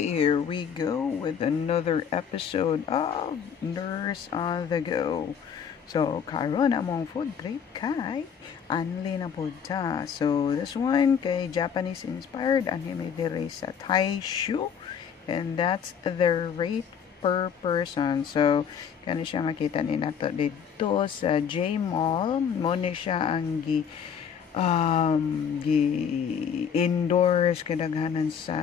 Here we go with another episode of Nurse on the Go. So, karon among food trip kay Anli na po ta. So, this one kay Japanese inspired anime dire sa Taishu. And that's the rate per person. So, kani siya makita ni nato dito sa J Mall. Mo ni siya ang gi indoors kadaghanan sa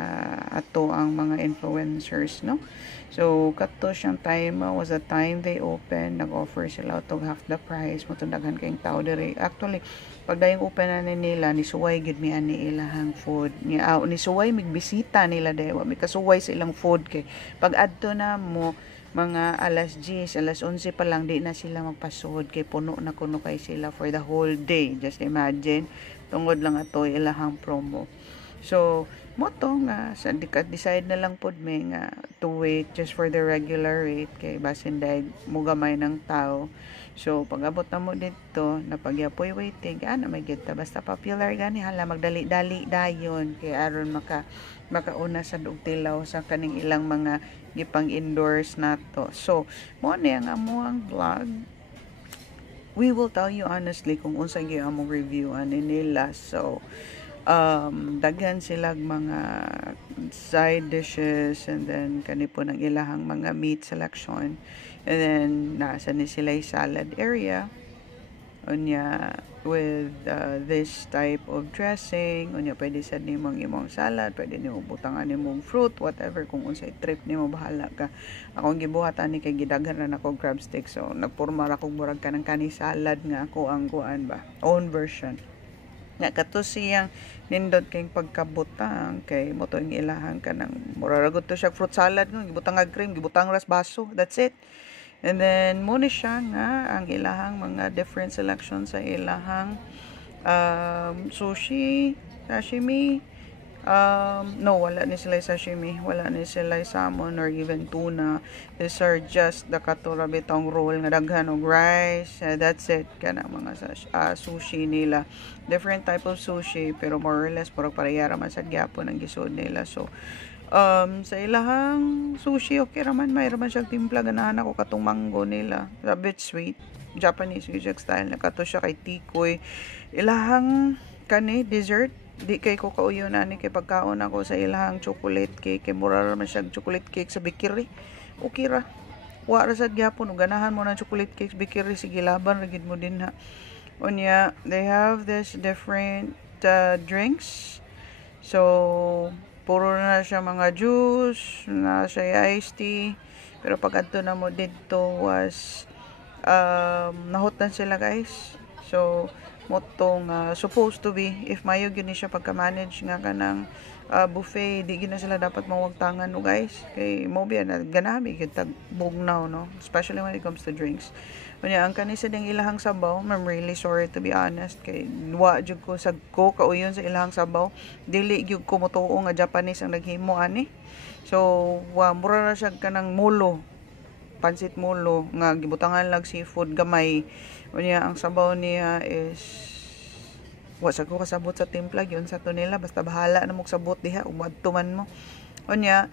ato ang mga influencers, no? So kato siyang time was the time they open, nag-offer sila og half the price mo daghan kayong tao diri. Actually pag dayong open na nila ni suway gid mi ani ilahang food ni ni suway migbisita nila daywa mi kasuway sa ilang food kay pag adto na mo mga alas 10, alas 11 pa lang di na sila magpasod kay puno na kuno kay sila for the whole day. Just imagine, tungod lang ato ilahang promo. So, mo to nga sa decide na lang pod may nga to wait just for the regular rate kay basin dahil mo gamay ng tao. So, pag abot na mo dito, napagyapoy waiting, ano may kita basta popular gani hala magdali-dali dayon kay aron makauna sa dugtilaw sa kaning ilang mga gipang indoors nato. So, mo ni ang amuang vlog. We will tell you honestly kung unsa gyud among review ani nila. So, daghan silang mga side dishes and then kani po ng ilahang mga meat selection. And then nasa ni sila salad area. Unya with this type of dressing, unya pwede sad nimong imong salad, pwede nimo butangan nimong fruit, whatever kung unsay trip nimo bahala ka. Akong gibuhatan ni kay gidaghan na nako crab stick, so nagporma ra kog murag kanang kani salad nga ako ang kuan ba, own version. Nga kato siyang nindot kay pagkabutang kay mo to ilahang kanang mura ra gud to siya fruit salad no, gibutang nga cream, gibutang ras baso, that's it. And then, muna siya nga ang ilahang mga different selections sa ilahang sushi, sashimi. No, wala ni sila sashimi. Wala ni sila salmon or even tuna. These are just the katura bitong roll nga daghan og rice. That's it. Kana mga sushi nila. Different type of sushi pero more or less purok pareha raman sa gyapon ang gisod nila. So, sa ilahang sushi okay raman may raman siyang timpla ganahan ako katong mango nila a bit sweet Japanese music style na kato siya kay tikoy ilahang kani dessert di kay ko kauyo na ni kay pagkaon ako sa ilahang chocolate cake kay mura raman siyang chocolate cake sa bakery okay ra wa ra sad gyapon ganahan mo na chocolate cake sa bakery sige laban ra gid mo din ha unya they have this different drinks so puro na siya mga juice, na siya iced tea. Pero pag adto na mo dito was nahutan sila guys. So motong supposed to be if mayo gyud ni siya pagka-manage nga kanang buffet di gyud na sila dapat mawagtangan no guys kay mo biya na ganami gyud tag bugnaw no especially when it comes to drinks. Unya ang kanisa ding ilahang sabaw, I'm really sorry to be honest kay wa jud ko sa ko kauyon sa ilahang sabaw. Dili gyud ko motuo nga Japanese ang naghimo ani. So mura na siya kanang mulo. Pansit mulo nga gibutangan lag seafood gamay. Unya ang sabaw niya is wa sa ko kasabot sa timpla yun sa to nila basta bahala na mo sabot diha ug madtuman mo. Unya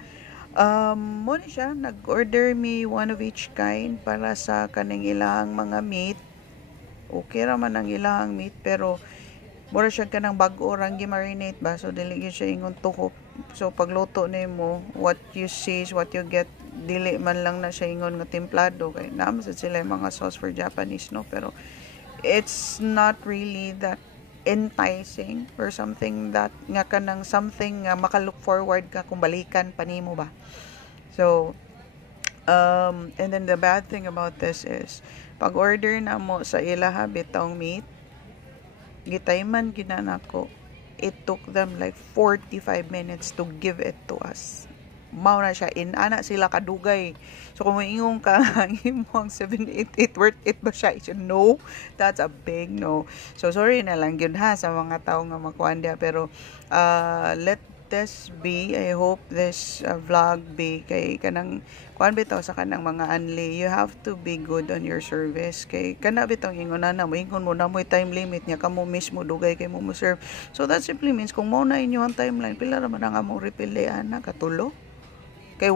mo ni siya, nag-order me one of each kind para sa kaning ilang mga meat. Okay raman ang ilang meat, pero mura siya ka ng bago orang gi-marinate ba? So, dili siya ingon tuhop. So, pagluto nimo what you see is what you get. Dili man lang na siya ingon nga templado. Kaya naman sila yung mga sauce for Japanese, no? Pero, it's not really that enticing or something that nga kanang something nga maka-look forward ka kung balikan pa nimo ba. So and then the bad thing about this is pag order na mo sa ilaha bitong meat gitayman ginanako it took them like 45 minutes to give it to us. Mao na siya inana sila kadugay. So kung moingon ka imong 788 worth it ba siya? No, that's a big no. So sorry na lang gyud ha sa mga tawo nga makuan dia pero let this be. I hope this vlog be kay kanang kuan bitaw sa kanang mga anli. You have to be good on your service kay kana bitaw ingon na mo ingon mo na mo time limit nya kamo mismo dugay kay mo serve. So that simply means kung mo na inyo ang timeline pila ra man ang among repilian na katulo. Kay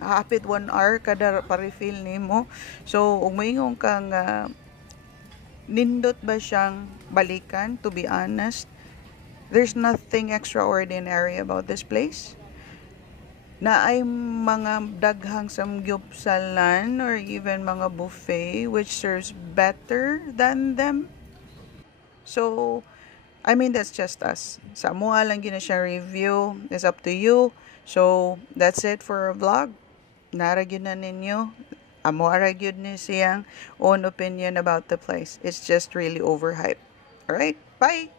hapit 1 hour kada pa-refill nimo. So ug moingon ka nga nindot ba siyang balikan, to be honest, there's nothing extraordinary about this place. Na ay mga daghang samgyupsalan or even mga buffet which serves better than them. So, I mean, that's just us. Sa mua lang gina siya review. It's up to you. So, that's it for our vlog. Naragyon na ninyo. Amo aragyod ni siyang own opinion about the place. It's just really overhyped. Alright, bye!